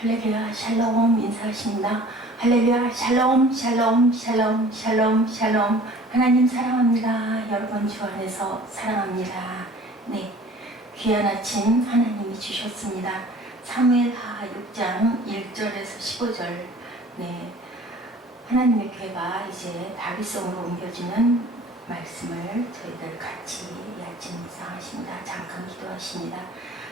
할렐루야 샬롬 인사하십니다. 할렐루야 샬롬 샬롬 샬롬 샬롬 샬롬. 하나님 사랑합니다. 여러분 주 안에서 사랑합니다. 네, 귀한 아침 하나님이 주셨습니다. 사무엘하 6장 1절에서 15절. 네, 하나님의 교회가 이제 다윗성으로 옮겨지는 말씀을 저희들 같이 이 아침 묵상하십니다. 잠깐 기도하십니다.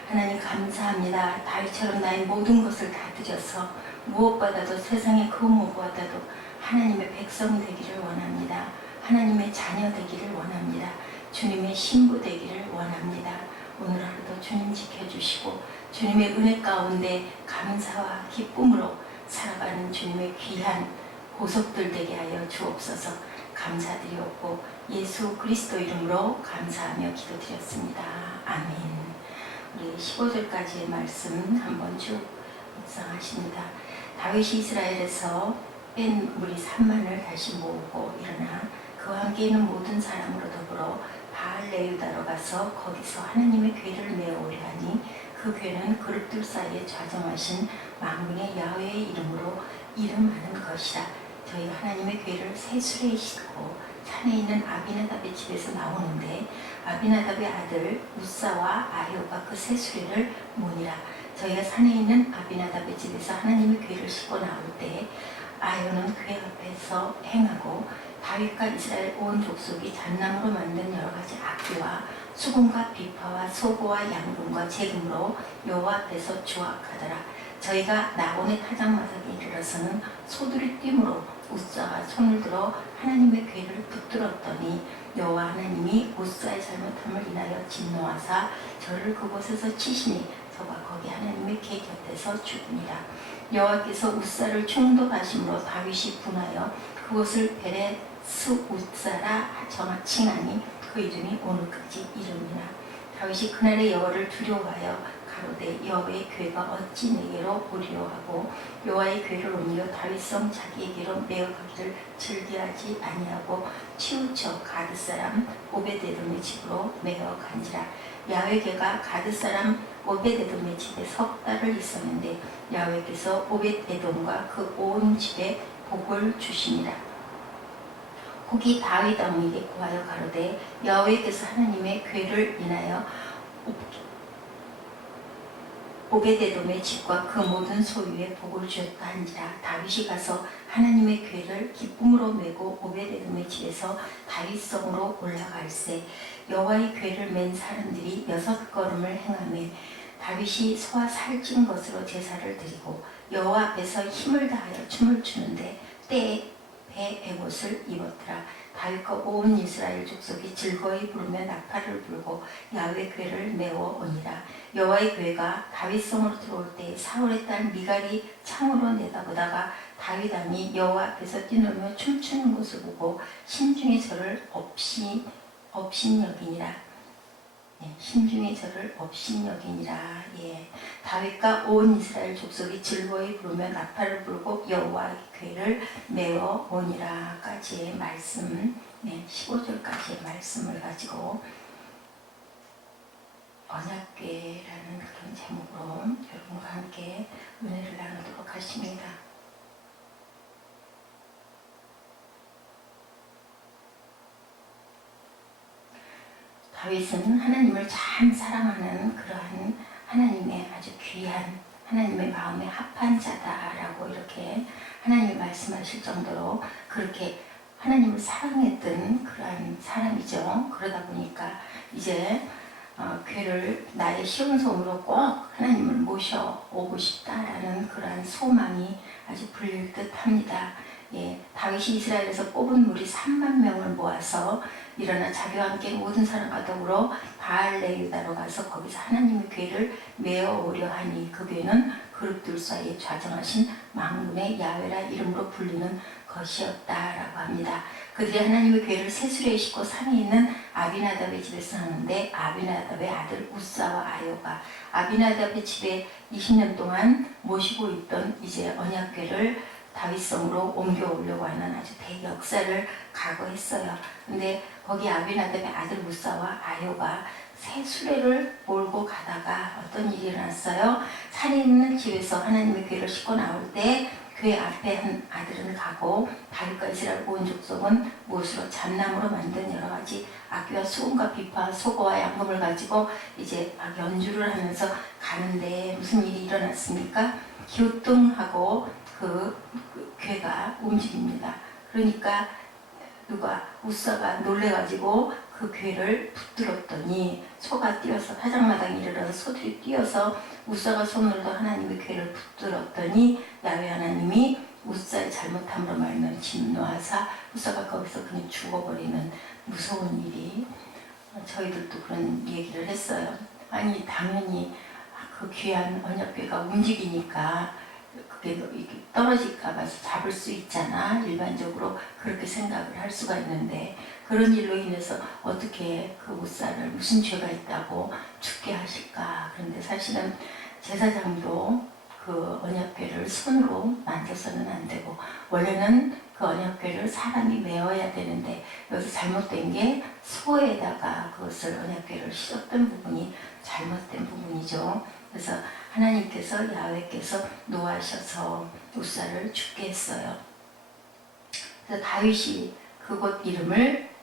하나님 감사합니다. 다윗처럼 나의 모든 것을 다 드려서 무엇보다도 세상의 그 무엇보다도 하나님의 백성 되기를 원합니다. 하나님의 자녀 되기를 원합니다. 주님의 신부 되기를 원합니다. 오늘 하루도 주님 지켜주시고 주님의 은혜 가운데 감사와 기쁨으로 살아가는 주님의 귀한 보석들 되게 하여 주옵소서. 감사드리옵고 예수 그리스도 이름으로 감사하며 기도드렸습니다. 아멘. 우리 15절까지의 말씀 한번 쭉 묵상하십니다. 다윗이 이스라엘에서 뺀 무리 3만을 다시 모으고 일어나 그와 함께 있는 모든 사람으로 더불어 바알레유다로 가서 거기서 하나님의 궤를 메어오려 하니 그 궤는 그룹들 사이에 좌정하신 만군의 야훼의 이름으로 이름하는 것이라. 저희 하나님의 궤를 세술에 싣고 산에 있는 아비나답의 집에서 나오는데 아비나답의 아들 우사와 아효가 그 세수레를 모니라. 저희가 산에 있는 아비나답의 집에서 하나님의 궤를 싣고 나올 때 아효는 궤 앞에서 행하고 다윗과 이스라엘 온 족속이 잣나무로 만든 여러 가지 악기와 수금과 비파와 소고와 양금과 재금으로 여호와 앞에서 주악하더라. 저희가 나온의 타작마삭에 이르러서는 소들이 띠므로 우사가 손을 들어 하나님의 궤를 붙들었더니 여호와 하나님이 우사의 잘못함을 인하여 진노하사 저를 그곳에서 치시니 저가 거기 하나님의 궤 곁에서 죽으니라. 여호와께서 우사를 충돌하심으로 다윗이 분하여 그곳을 베레스 우사라 칭하니 그 이름이 오늘까지 이름이라. 다윗이 그날의 여호와를 두려워하여 가로되 여호와의 궤가 어찌 내게로 오리려 하고 여호와의 궤를 옮겨 다윗성 자기에게로 메어가기를 즐겨하지 아니하고 치우쳐 가드 사람 오베데돔의 집으로 메어간지라. 야훼 궤가 가드 사람 오베데돔의 집에 석 달을 있었는데 야훼께서 오베데돔과 그 온 집에 복을 주시니라. 혹이 다윗 왕에게 고하여 가로되 여호와께서 하나님의 궤를 인하여 오베데돔의 집과 그 모든 소유에 복을 주었다 한지라. 다윗이 가서 하나님의 궤를 기쁨으로 메고 오베데돔의 집에서 다윗성으로 올라갈새 여호와의 궤를 맨 사람들이 6걸음을 행하며 다윗이 소와 살찐 것으로 제사를 드리고 여호와 앞에서 힘을 다하여 춤을 추는데 때에 배 에봇을 입었더라. 다윗과 온 이스라엘 족속이 즐거이 부르며 나팔을 불고 야훼 궤를 메워 오니라. 여호와의 궤가 다윗성으로 들어올 때 사울의 딸 미갈이 창으로 내다보다가 다윗 왕이 여호와 앞에서 뛰놀며 춤추는 것을 보고 심중에 저를 업신여기니라. 네, 심중에 저를 업신여기니라. 예, 다윗과 온 이스라엘 족속이 즐거이 부르며 나팔을 불고 여호와의 궤를 메어 오니라까지의 말씀, 네, 15절까지의 말씀을 가지고 언약궤라는 그런 제목으로 여러분과 함께 은혜를 나누도록 하십니다. 다윗은 하나님을 참 사랑하는 그러한 하나님의 아주 귀한 하나님의 마음에 합한 자다라고 이렇게 하나님이 말씀하실 정도로 그렇게 하나님을 사랑했던 그러한 사람이죠. 그러다 보니까 이제 궤를 나의 쉬운 소음으로 꼭 하나님을 모셔오고 싶다라는 그러한 소망이 아주 불릴 듯 합니다. 예, 다윗이 이스라엘에서 뽑은 무리 3만 명을 모아서 일어나 자기와 함께 모든 사람과 더불어 바알레유다로 가서 거기서 하나님의 궤를 메어오려 하니 그 궤는 그룹들 사이에 좌정하신 만군의 야훼라 이름으로 불리는 것이었다라고 합니다. 그들이 하나님의 궤를 세수레에 싣고 산에 있는 아비나답의 집에서 하는데 아비나답의 아들 우사와 아효가 아비나답의 집에 20년 동안 모시고 있던 이제 언약궤를 다윗성으로 옮겨오려고 하는 아주 대역사를 각오했어요. 근데 거기 아비나답의 아들 우사와 아효가 새 수레를 몰고 가다가 어떤 일이 일어났어요. 산에 있는 집에서 하나님의 교회를 싣고 나올 때 교회 앞에 한 아들은 가고 다윗과 이스라엘 온 족속은 못으로 잣나무로 만든 여러 가지 악기와 수금과 비파 소고와 양금을 가지고 이제 막 연주를 하면서 가는데 무슨 일이 일어났습니까? 기우뚱하고 그 괴가 움직입니다. 그러니까 누가 우사가 놀래가지고 그 괴를 붙들었더니 소가 뛰어서 타작마당에 이르러서 소들이 뛰어서 우사가 손으로도 하나님의 괴를 붙들었더니 야훼 하나님이 우사의 잘못함으로 말미암아 진노하사 우사가 거기서 그냥 죽어버리는 무서운 일이 저희들도 그런 얘기를 했어요. 아니 당연히 그 귀한 언약궤가 움직이니까 그게 떨어질까 봐서 잡을 수 있잖아. 일반적으로 그렇게 생각을 할 수가 있는데 그런 일로 인해서 어떻게 그 우사를 무슨 죄가 있다고 죽게 하실까. 그런데 사실은 제사장도 그 언약궤를 손으로 만져서는 안 되고 원래는 그 언약궤를 사람이 메어야 되는데 여기서 잘못된 게 소에다가 그것을 언약궤를 씌웠던 부분이 잘못된 부분이죠. 그래서 하나님께서 야훼께서 노하셔서 우사를 죽게 했어요. 그래서 다윗이 그곳 이름을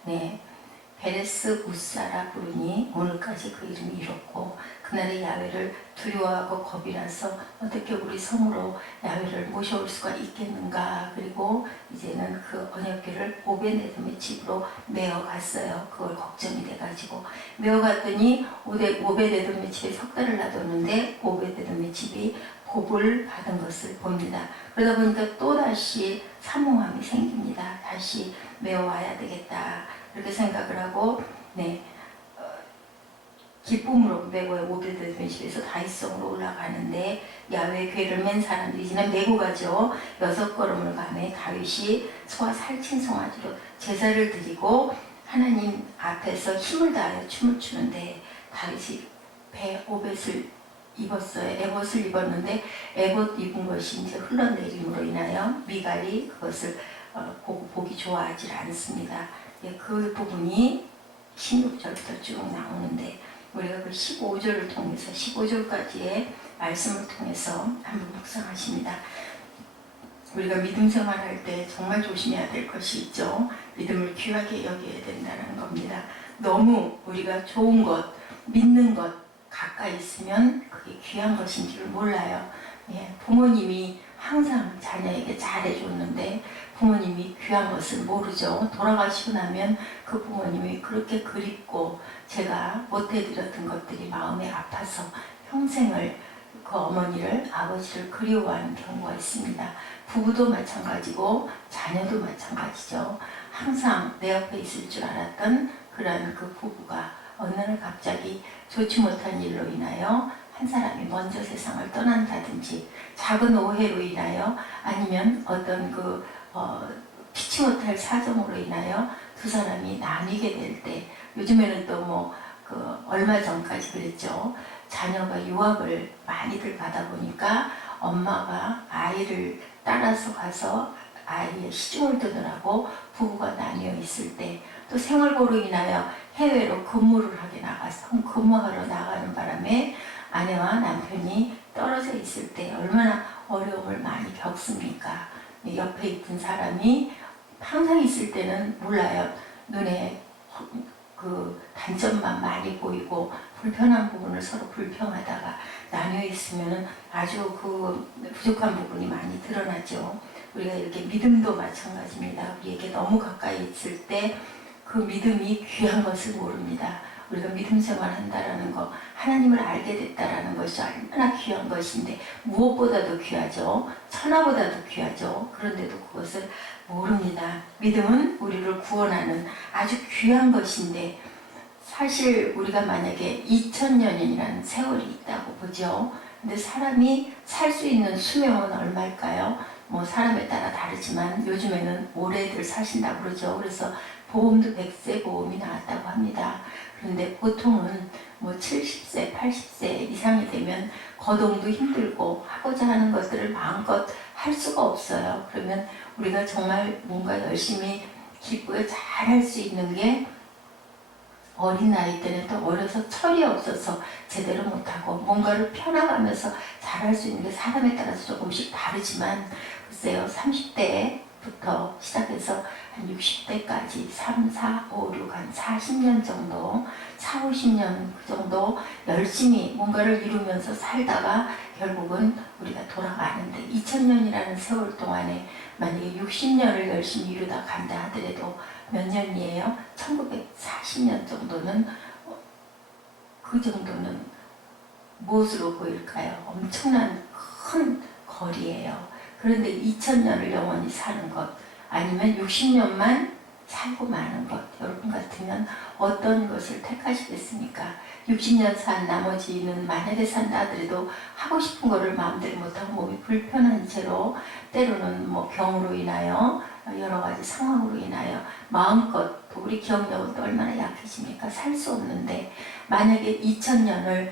베레스 우사라 부르니 오늘까지 그 이름이 이뤘고 그날의 야훼를 두려워하고 겁이 나서 어떻게 우리 성으로 야훼를 모셔올 수가 있겠는가. 그리고 이제는 그 언약궤를 오베데돔의 집으로 메어 갔어요. 그걸 걱정이 돼가지고 메어 갔더니 오베데돔의 집에 석 달을 놔뒀는데 오베데돔의 집이 복을 받은 것을 봅니다. 그러다 보니까 또다시 사모함이 생깁니다. 다시 메어 와야 되겠다. 이렇게 생각을 하고 기쁨으로 메고 오베데돔의 집에서 다윗성으로 올라가는데 야훼 궤를 맨 사람들이 이제는 메고 가죠. 6걸음을 가매 다윗이 소와 살친 송아지로 제사를 드리고 하나님 앞에서 힘을 다하여 춤을 추는데 다윗이 배 오벳을 입었어요. 에봇을 입었는데 에봇 입은 것이 이제 흘러내림으로 인하여 미갈이 그것을 보기 좋아하지 않습니다. 그 부분이 16절부터 쭉 나오는데 우리가 그 15절을 통해서 15절까지의 말씀을 통해서 한번 묵상하십니다. 우리가 믿음 생활할 때 정말 조심해야 될 것이 있죠. 믿음을 귀하게 여겨야 된다는 겁니다. 너무 우리가 좋은 것, 믿는 것 가까이 있으면 그게 귀한 것인 줄 몰라요. 부모님이 항상 자녀에게 잘해줬는데 부모님이 귀한 것을 모르죠. 돌아가시고 나면 그 부모님이 그렇게 그립고 제가 못해드렸던 것들이 마음에 아파서 평생을 그 어머니를 아버지를 그리워하는 경우가 있습니다. 부부도 마찬가지고 자녀도 마찬가지죠. 항상 내 옆에 있을 줄 알았던 그런 그 부부가 어느 날 갑자기 좋지 못한 일로 인하여 한 사람이 먼저 세상을 떠난다든지 작은 오해로 인하여 아니면 어떤 피치 못할 사정으로 인하여 두 사람이 나뉘게 될 때 요즘에는 또 얼마 전까지 그랬죠. 자녀가 유학을 많이들 가다 보니까 엄마가 아이를 따라서 가서 아이의 시중을 두느라고 부부가 나뉘어 있을 때 또 생활고로 인하여 해외로 근무를 하게 나가서 근무하러 나가는 바람에 아내와 남편이 떨어져 있을 때 얼마나 어려움을 많이 겪습니까? 옆에 있던 사람이 항상 있을 때는 몰라요. 눈에 그 단점만 많이 보이고 불편한 부분을 서로 불평하다가 나뉘어 있으면 아주 그 부족한 부분이 많이 드러나죠. 우리가 이렇게 믿음도 마찬가지입니다. 우리에게 너무 가까이 있을 때 그 믿음이 귀한 것을 모릅니다. 우리가 믿음 생활한다라는 거, 하나님을 알게 됐다라는 것이 얼마나 귀한 것인데 무엇보다도 귀하죠. 천하보다도 귀하죠. 그런데도 그것을 모릅니다. 믿음은 우리를 구원하는 아주 귀한 것인데 사실 우리가 만약에 2000년이라는 세월이 있다고 보죠. 근데 사람이 살 수 있는 수명은 얼마일까요? 사람에 따라 다르지만 요즘에는 오래들 사신다고 그러죠. 그래서 보험도 100세 보험이 나왔다고 합니다. 그런데 보통은 70세, 80세 이상이 되면 거동도 힘들고 하고자 하는 것들을 마음껏 할 수가 없어요. 그러면 우리가 정말 뭔가 열심히 기쁘게 잘 할 수 있는 게 어린 나이 때는 또 어려서 철이 없어서 제대로 못하고 뭔가를 펴나가면서 잘할 수 있는 게 사람에 따라서 조금씩 다르지만 글쎄요 30대부터 시작해서 한 60대까지 3, 4, 5, 6, 한 40년 정도 4, 50년 그 정도 열심히 뭔가를 이루면서 살다가 결국은 우리가 돌아가는데 2000년이라는 세월 동안에 만약에 60년을 열심히 이루다 간다 하더라도 몇 년이에요? 1940년 정도는 그 정도는 무엇으로 보일까요? 엄청난 큰 거리예요. 그런데 2000년을 영원히 사는 것 아니면 60년만 살고 마는 것 여러분 같으면 어떤 것을 택하시겠습니까? 60년 산 나머지는 만약에 산다 하더라도 하고 싶은 거를 마음대로 못하고 몸이 불편한 채로 때로는 뭐 병으로 인하여 여러 가지 상황으로 인하여 마음껏 우리 기억력은 또 얼마나 약해집니까? 살 수 없는데 만약에 2000년을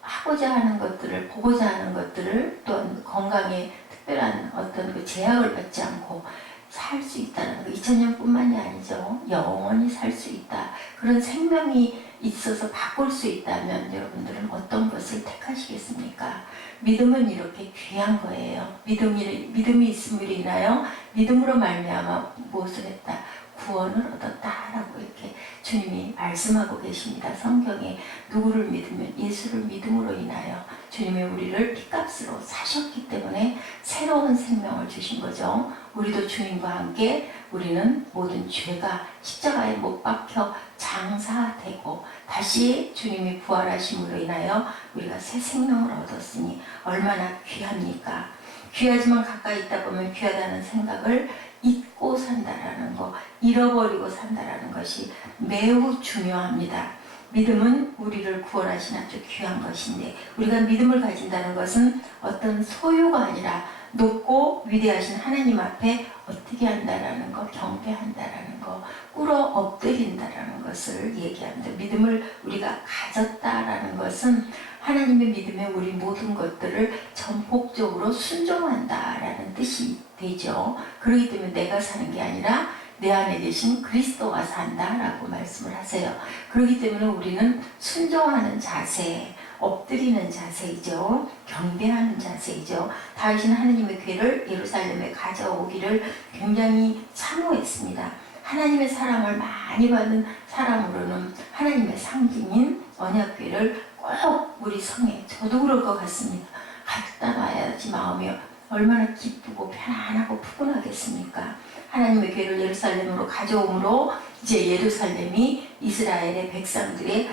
하고자 하는 것들을 보고자 하는 것들을 또한 건강에 특별한 어떤 그 제약을 받지 않고 살 수 있다는 거 2000년뿐만이 아니죠. 영원히 살 수 있다. 그런 생명이 있어서 바꿀 수 있다면 여러분들은 어떤 것을 택하시겠습니까? 믿음은 이렇게 귀한 거예요. 믿음이 있음으로 인하여 믿음으로 말미암아 무엇을 했다? 구원을 얻었다라고 이렇게 주님이 말씀하고 계십니다. 성경에 누구를 믿으면 예수를 믿음으로 인하여 주님이 우리를 피값으로 사셨기 때문에 새로운 생명을 주신 거죠. 우리도 주님과 함께 우리는 모든 죄가 십자가에 못 박혀 장사되고 다시 주님이 부활하심으로 인하여 우리가 새 생명을 얻었으니 얼마나 귀합니까? 귀하지만 가까이 있다 보면 귀하다는 생각을 잊고 산다라는 거, 잃어버리고 산다라는 것이 매우 중요합니다. 믿음은 우리를 구원하신 아주 귀한 것인데 우리가 믿음을 가진다는 것은 어떤 소유가 아니라 높고 위대하신 하나님 앞에 어떻게 한다라는 거, 경배한다라는 거, 꿇어 엎드린다라는 것을 얘기합니다. 믿음을 우리가 가졌다라는 것은 하나님의 믿음에 우리 모든 것들을 전폭적으로 순종한다라는 뜻이 되죠. 그렇기 때문에 내가 사는 게 아니라 내 안에 계신 그리스도가 산다라고 말씀을 하세요. 그렇기 때문에 우리는 순종하는 자세, 엎드리는 자세이죠. 경배하는 자세이죠. 다윗은 하나님의 궤를 예루살렘에 가져오기를 굉장히 사모했습니다. 하나님의 사랑을 많이 받은 사람으로는 하나님의 상징인 언약궤를 꼭 우리 성에 저도 그럴 것 같습니다. 갖다 놔야지 마음이 얼마나 기쁘고 편안하고 푸근하겠습니까? 하나님의 궤를 예루살렘으로 가져옴으로 이제 예루살렘이 이스라엘의 백성들의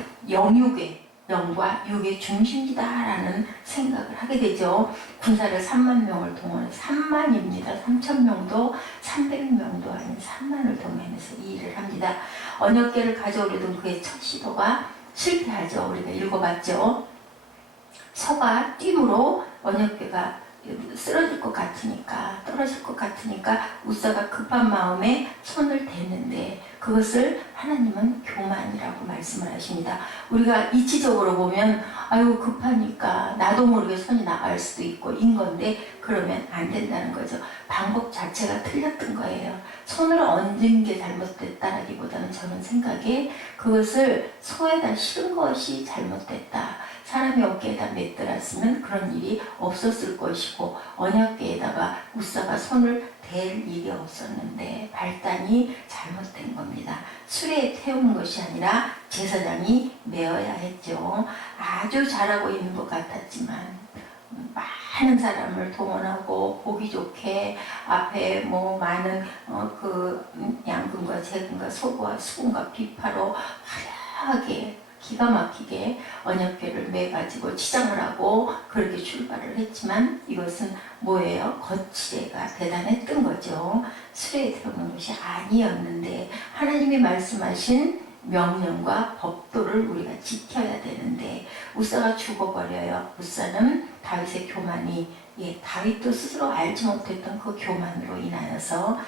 영과 육의 중심이다라는 생각을 하게 되죠. 군사를 3만 명을 동원해서 3만입니다. 3,000명도 300명도 아닌 3만을 동원해서 이 일을 합니다. 언약궤를 가져오려던 그의 첫 시도가 실패하죠. 우리가 읽어봤죠. 서가 뜀으로 언약궤가 쓰러질 것 같으니까 떨어질 것 같으니까 우사가 급한 마음에 손을 댔는데 그것을 하나님은 교만이라고 말씀을 하십니다. 우리가 이치적으로 보면 아유 급하니까 나도 모르게 손이 나갈 수도 있고 인 건데 그러면 안 된다는 거죠. 방법 자체가 틀렸던 거예요. 손을 얹은 게 잘못됐다라기보다는 저는 생각에 그것을 소에다 실은 것이 잘못됐다. 사람이 어깨에다 매달았으면 그런 일이 없었을 것이고 언약궤에다가 우사가 손을 댈 일이 없었는데 발단이 잘못된 겁니다. 수레에 태우는 것이 아니라 제사장이 메어야 했죠. 아주 잘하고 있는 것 같았지만 많은 사람을 동원하고 보기 좋게 앞에 뭐 많은 양금과 재금과 소고와 수금과 비파로 화려하게 기가 막히게 언약궤를 매가지고 치장을 하고 그렇게 출발을 했지만 이것은 뭐예요? 거치대가 대단했던 거죠. 수레에 태우는 것이 아니었는데 하나님이 말씀하신 명령과 법도를 우리가 지켜야 되는데 우사가 죽어버려요. 우사는 다윗의 교만이 다윗도 스스로 알지 못했던 그 교만으로 인하여서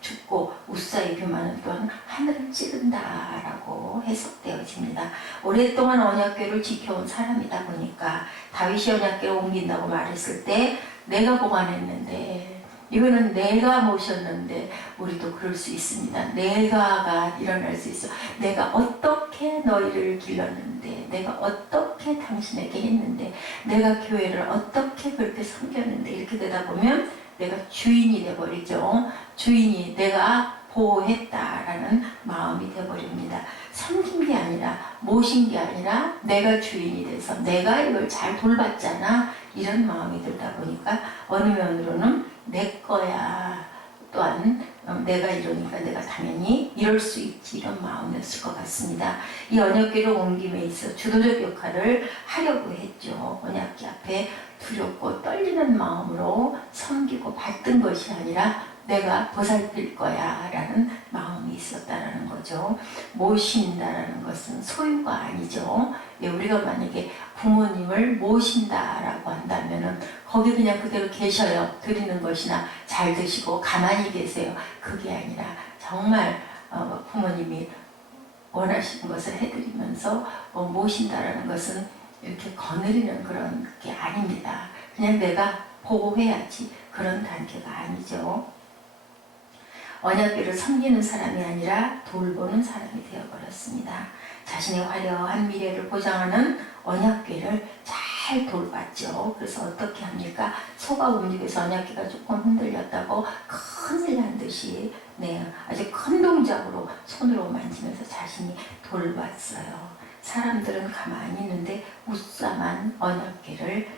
죽고 우사의 교만은 또한 하늘을 찌른다라고 해석되어집니다. 오랫동안 언약궤를 지켜온 사람이다 보니까 다윗이 언약궤를 옮긴다고 말했을 때 내가 보관했는데 이거는 내가 모셨는데 우리도 그럴 수 있습니다. 내가가 일어날 수 있어. 내가 어떻게 너희를 길렀는데, 내가 어떻게 당신에게 했는데, 내가 교회를 어떻게 그렇게 섬겼는데, 이렇게 되다 보면 내가 주인이 돼버리죠. 주인이 내가 보호했다라는 마음이 돼버립니다. 섬긴 게 아니라, 모신 게 아니라 내가 주인이 돼서 내가 이걸 잘 돌봤잖아, 이런 마음이 들다 보니까 어느 면으로는 내 거야, 또한 내가 이러니까 내가 당연히 이럴 수 있지, 이런 마음이었을 것 같습니다. 이 언약궤를 옮김에 있어 주도적 역할을 하려고 했죠. 언약궤 앞에 두렵고 떨리는 마음으로 섬기고 받든 것이 아니라 내가 보살필 거야 라는 마음이 있었다라는 거죠. 모신다라는 것은 소유가 아니죠. 우리가 만약에 부모님을 모신다라고 한다면은 거기 그냥 그대로 계셔요. 드리는 것이나 잘 드시고 가만히 계세요. 그게 아니라 정말 부모님이 원하시는 것을 해드리면서 모신다라는 것은 이렇게 거느리는 그런 게 아닙니다. 그냥 내가 보호해야지, 그런 단계가 아니죠. 언약궤를 섬기는 사람이 아니라 돌보는 사람이 되어버렸습니다. 자신의 화려한 미래를 보장하는 언약궤를 잘 돌봤죠. 그래서 어떻게 합니까? 소가 움직여서 언약궤가 조금 흔들렸다고 큰일 난 듯이 아주 큰 동작으로 손으로 만지면서 자신이 돌봤어요. 사람들은 가만히 있는데 웃사만 언약궤를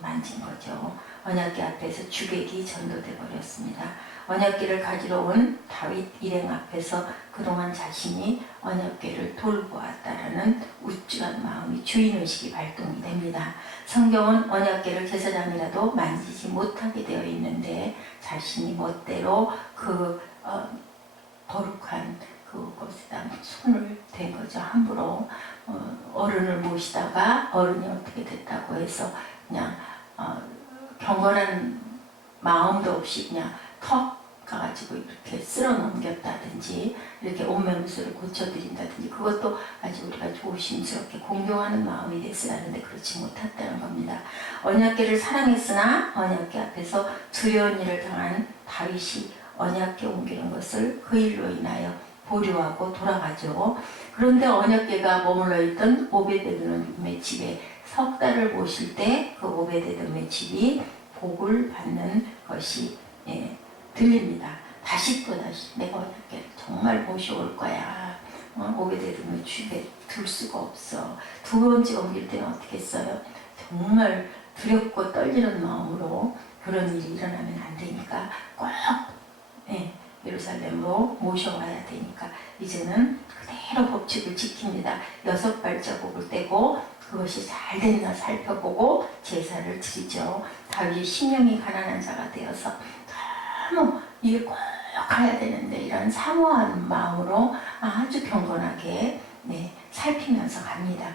만진 거죠. 언약궤 앞에서 주객이 전도돼 버렸습니다. 언약궤를 가지러 온 다윗 일행 앞에서 그동안 자신이 언약궤를 돌보았다라는 우쭐한 마음이, 주인의식이 발동이 됩니다. 성경은 언약궤를 제사장이라도 만지지 못하게 되어 있는데 자신이 멋대로 거룩한 그것에다 손을 댄 거죠. 함부로 어른을 모시다가 어른이 어떻게 됐다고 해서 그냥 경건한 마음도 없이 그냥 턱 가가지고 이렇게 쓸어 넘겼다든지, 이렇게 옷매무새를 고쳐드린다든지, 그것도 아주 우리가 조심스럽게 공경하는 마음이 됐으라는데 그렇지 못했다는 겁니다. 언약궤를 사랑했으나 언약궤 앞에서 두려운 일을 당한 다윗이 언약궤 옮기는 것을 그 일로 인하여 보류하고 돌아가죠. 그런데 언약궤가 머물러 있던 오베데돔의 집에 석 달을 모실 때 그 오베데돔의 집이 복을 받는 것이 들립니다. 다시 내가 언약궤를 정말 모셔올 거야. 오베데돔의 집에 둘 수가 없어. 두 번째 옮길 때는 어떻게 했어요? 정말 두렵고 떨리는 마음으로 그런 일이 일어나면 안 되니까 꼭 예루살렘으로 모셔와야 되니까 이제는 그대로 법칙을 지킵니다. 6발자국을 떼고 그것이 잘 됐나 살펴보고 제사를 드리죠. 다윗이 심령이 가난한 자가 되어서 너무 이게 꼭 가야 되는데 이런 사모한 마음으로 아주 경건하게 살피면서 갑니다.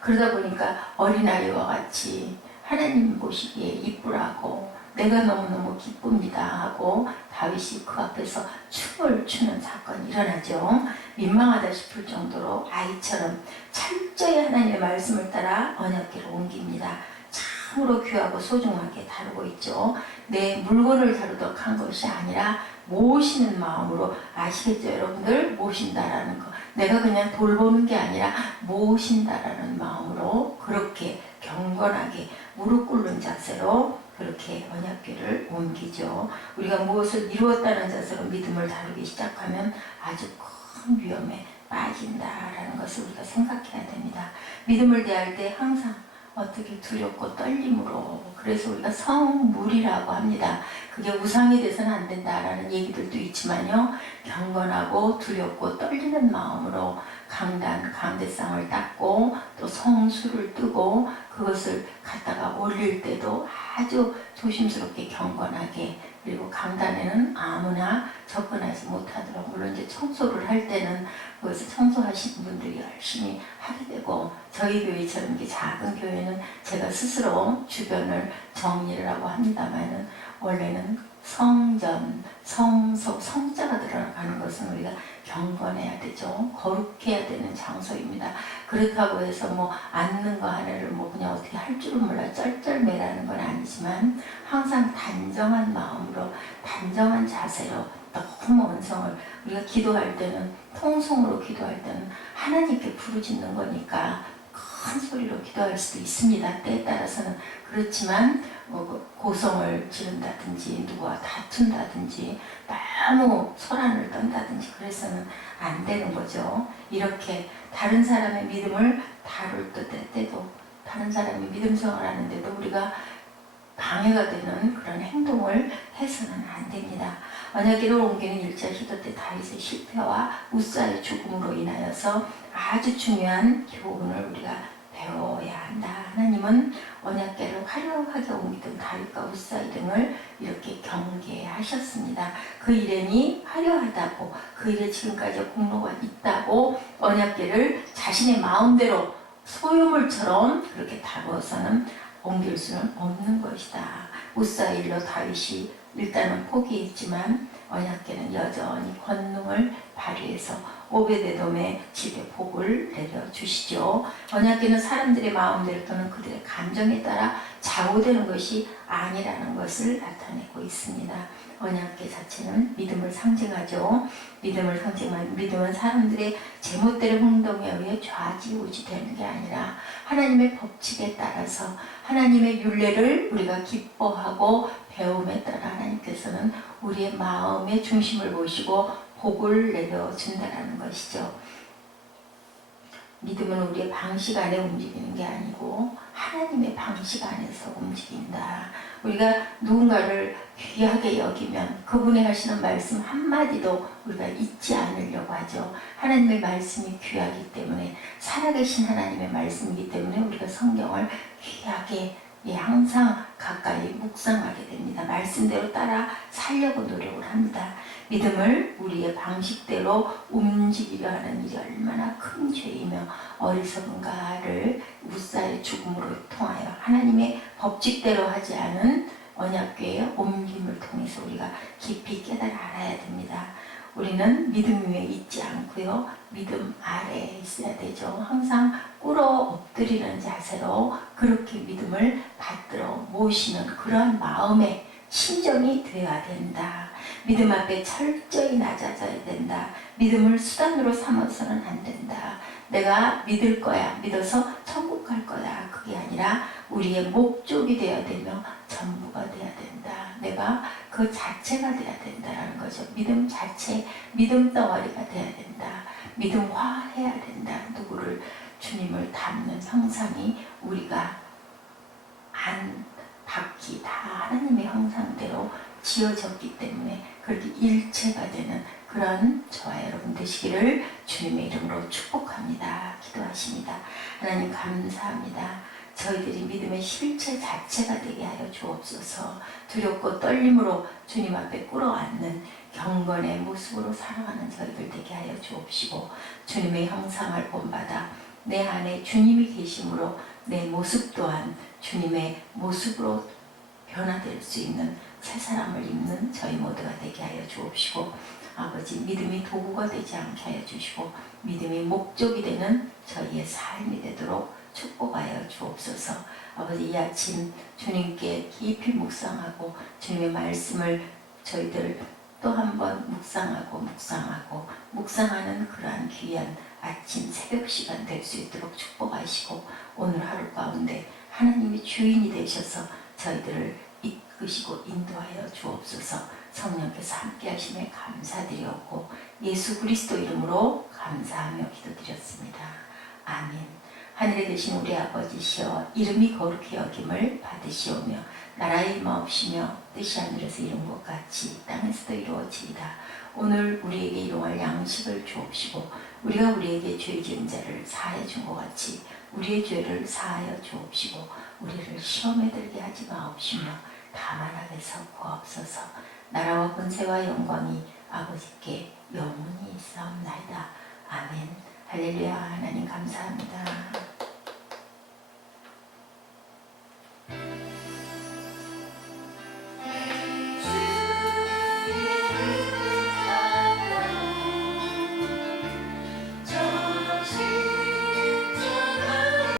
그러다 보니까 어린아이와 같이 하나님 보시기에 이쁘라고, 내가 너무너무 기쁩니다 하고 다윗이 그 앞에서 춤을 추는 사건이 일어나죠. 민망하다 싶을 정도로 아이처럼 철저히 하나님의 말씀을 따라 언약궤를 옮깁니다. 참으로 귀하고 소중하게 다루고 있죠. 내 물건을 다루도록 한 것이 아니라 모시는 마음으로, 아시겠죠 여러분들? 모신다라는 거, 내가 그냥 돌보는 게 아니라 모신다라는 마음으로 그렇게 경건하게 무릎 꿇는 자세로 그렇게 언약궤를 옮기죠. 우리가 무엇을 이루었다는 자세로 믿음을 다루기 시작하면 아주 큰 위험에 빠진다라는 것을 우리가 생각해야 됩니다. 믿음을 대할 때 항상 어떻게 두렵고 떨림으로, 그래서 우리가 성물이라고 합니다. 그게 우상이 돼서는 안 된다라는 얘기들도 있지만요, 경건하고 두렵고 떨리는 마음으로 강대상을 닦고 또 성수를 뜨고 그것을 갖다가 올릴 때도 아주 조심스럽게 경건하게, 그리고 강단에는 아무나 접근하지 못하도록, 물론 이제 청소를 할 때는 그것을 청소하시는 분들이 열심히 하게 되고, 저희 교회처럼 이렇게 작은 교회는 제가 스스로 주변을 정리를 하고 합니다만은, 원래는 성전, 성소, 성자가 들어가는 것은 우리가 경건해야 되죠. 거룩해야 되는 장소입니다. 그렇다고 해서 앉는 거 하나를 그냥 어떻게 할 줄은 몰라 쩔쩔매라는 건 아니죠. 아니지만 항상 단정한 마음으로 단정한 자세로 너무 언성을 우리가 기도할 때는 통성으로 기도할 때는 하나님께 부르짖는 거니까 큰 소리로 기도할 수도 있습니다. 때에 따라서는. 그렇지만 고성을 지른다든지 누구와 다툰다든지 너무 소란을 떤다든지 그래서는 안 되는 거죠. 이렇게 다른 사람의 믿음을 다룰 때도 다른 사람이 믿음 생활을 하는데도 우리가 방해가 되는 그런 행동을 해서는 안 됩니다. 언약궤를 옮기는 1차 시도 때 다윗의 실패와 우사의 죽음으로 인하여서 아주 중요한 교훈을 우리가 배워야 한다. 하나님은 언약궤를 화려하게 옮기던 다윗과 우사의 등을 이렇게 경계하셨습니다. 그 일행이 화려하다고 그 일에 지금까지 공로가 있다고 언약궤를 자신의 마음대로 소유물처럼 그렇게 다루어서는 옮길 수는 없는 것이다. 우사의 일로 다윗이 일단은 포기했지만 언약궤는 여전히 권능을 발휘해서 오베데돔의 집에 복을 내려주시죠. 언약궤는 사람들의 마음대로 또는 그들의 감정에 따라 좌우되는 것이 아니라는 것을 나타내고 있습니다. 언약궤 자체는 믿음을 상징하죠. 믿음은 사람들의 제멋대로 행동에 의해 좌지우지되는 게 아니라 하나님의 법칙에 따라서 하나님의 율례를 우리가 기뻐하고 배움에 따라 하나님께서는 우리의 마음의 중심을 보시고 복을 내려준다는 것이죠. 믿음은 우리의 방식 안에 움직이는 게 아니고 하나님의 방식 안에서 움직인다. 우리가 누군가를 귀하게 여기면 그분이 하시는 말씀 한마디도 우리가 잊지 않으려고 하죠. 하나님의 말씀이 귀하기 때문에 살아계신 하나님의 말씀이기 때문에 우리가 성경을 귀하게 항상 가까이 묵상하게 됩니다. 말씀대로 따라 살려고 노력을 합니다. 믿음을 우리의 방식대로 움직이려 하는 일이 얼마나 큰 죄이며 어리석은가를 우사의 죽음으로 통하여 하나님의 법칙대로 하지 않은 언약궤의 옮김을 통해서 우리가 깊이 깨달아 알아야 됩니다. 우리는 믿음 위에 있지 않고요. 믿음 아래에 있어야 되죠. 항상 꿇어 엎드리는 자세로 그렇게 믿음을 받들어 모시는 그런 마음의 심정이 되어야 된다. 믿음 앞에 철저히 낮아져야 된다. 믿음을 수단으로 삼아서는 안 된다. 내가 믿을 거야. 믿어서 천국 갈 거야. 그게 아니라 우리의 목적이 되어야 되며 전부가 되어야 된다. 내가 그 자체가 되어야 된다는 거죠. 믿음 자체, 믿음 덩어리가 되어야 된다. 믿음화해야 된다. 누구를 주님을 닮는 형상이 우리가 안 바퀴 다 하나님의 형상대로 지어졌기 때문에 그렇게 일체가 되는 그런 저와 여러분 되시기를 주님의 이름으로 축복합니다. 기도하십니다. 하나님 감사합니다. 저희들이 믿음의 실체 자체가 되게 하여 주옵소서. 두렵고 떨림으로 주님 앞에 꿇어앉는 경건의 모습으로 살아가는 저희들 되게 하여 주옵시고 주님의 형상을 본받아 내 안에 주님이 계심으로 내 모습 또한 주님의 모습으로 변화될 수 있는 새 사람을 입는 저희 모두가 되게 하여 주옵시고 아버지 믿음이 도구가 되지 않게 하여 주시고 믿음이 목적이 되는 저희의 삶이 되도록 축복하여 주옵소서. 아버지 이 아침 주님께 깊이 묵상하고 주님의 말씀을 저희들 또 한 번 묵상하는 그러한 귀한 아침 새벽 시간 될 수 있도록 축복하시고 오늘 하루 가운데 하나님이 주인이 되셔서 저희들을 이끄시고 인도하여 주옵소서. 성령께서 함께 하심에 감사드리옵고 예수 그리스도 이름으로 감사하며 기도드렸습니다. 아멘. 하늘에 계신 우리 아버지시여 이름이 거룩히 여김을 받으시오며 나라의 임하옵시며 뜻이 하늘에서 이룬 것 같이 땅에서도 이루어지이다. 오늘 우리에게 일용할 양식을 주옵시고 우리가 우리에게 죄 지은 자를 사하여 준 것 같이 우리의 죄를 사하여 주옵시고 우리를 시험에 들게 하지 마옵시며 다만 악에서 구하옵소서. 나라와 권세와 영광이 아버지께 영원히 있사옵나이다. 아멘. 할렐루야. 하나님 감사합니다.